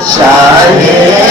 Sợ.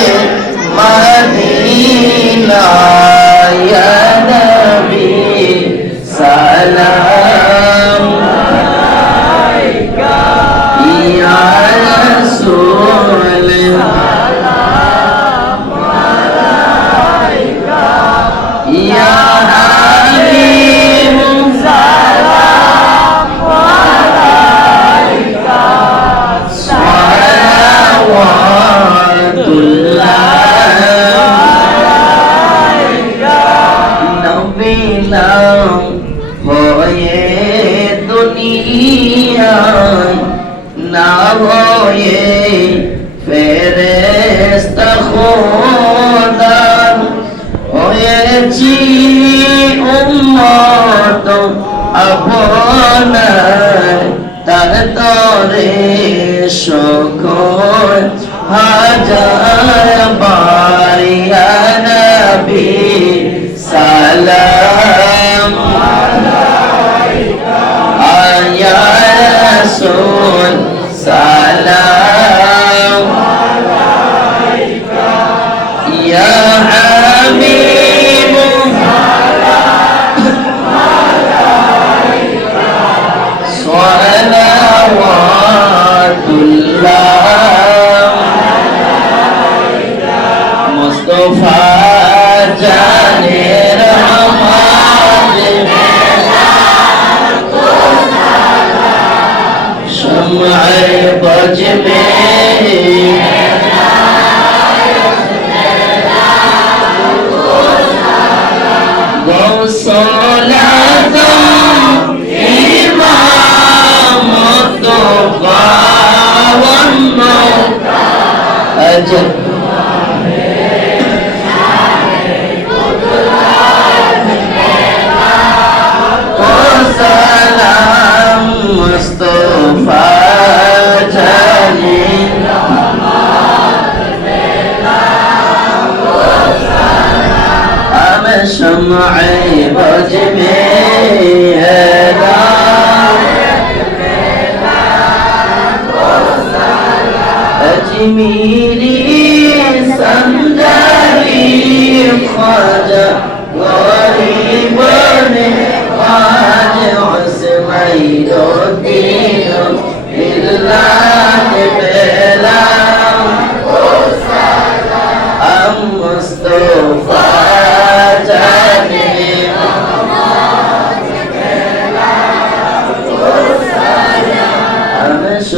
হয়ে ফেরেস্তা খোদার হয়েছি উম্মত আপনার তার তরে সকল হাজার বারিয়া নবী সালাম আয়া রাসূল সালাম মুস্তাফা জানের শমআ বজবে গৌসলাদম ইমামত গাওয়ান্ন نام شمع مجمعی اعلان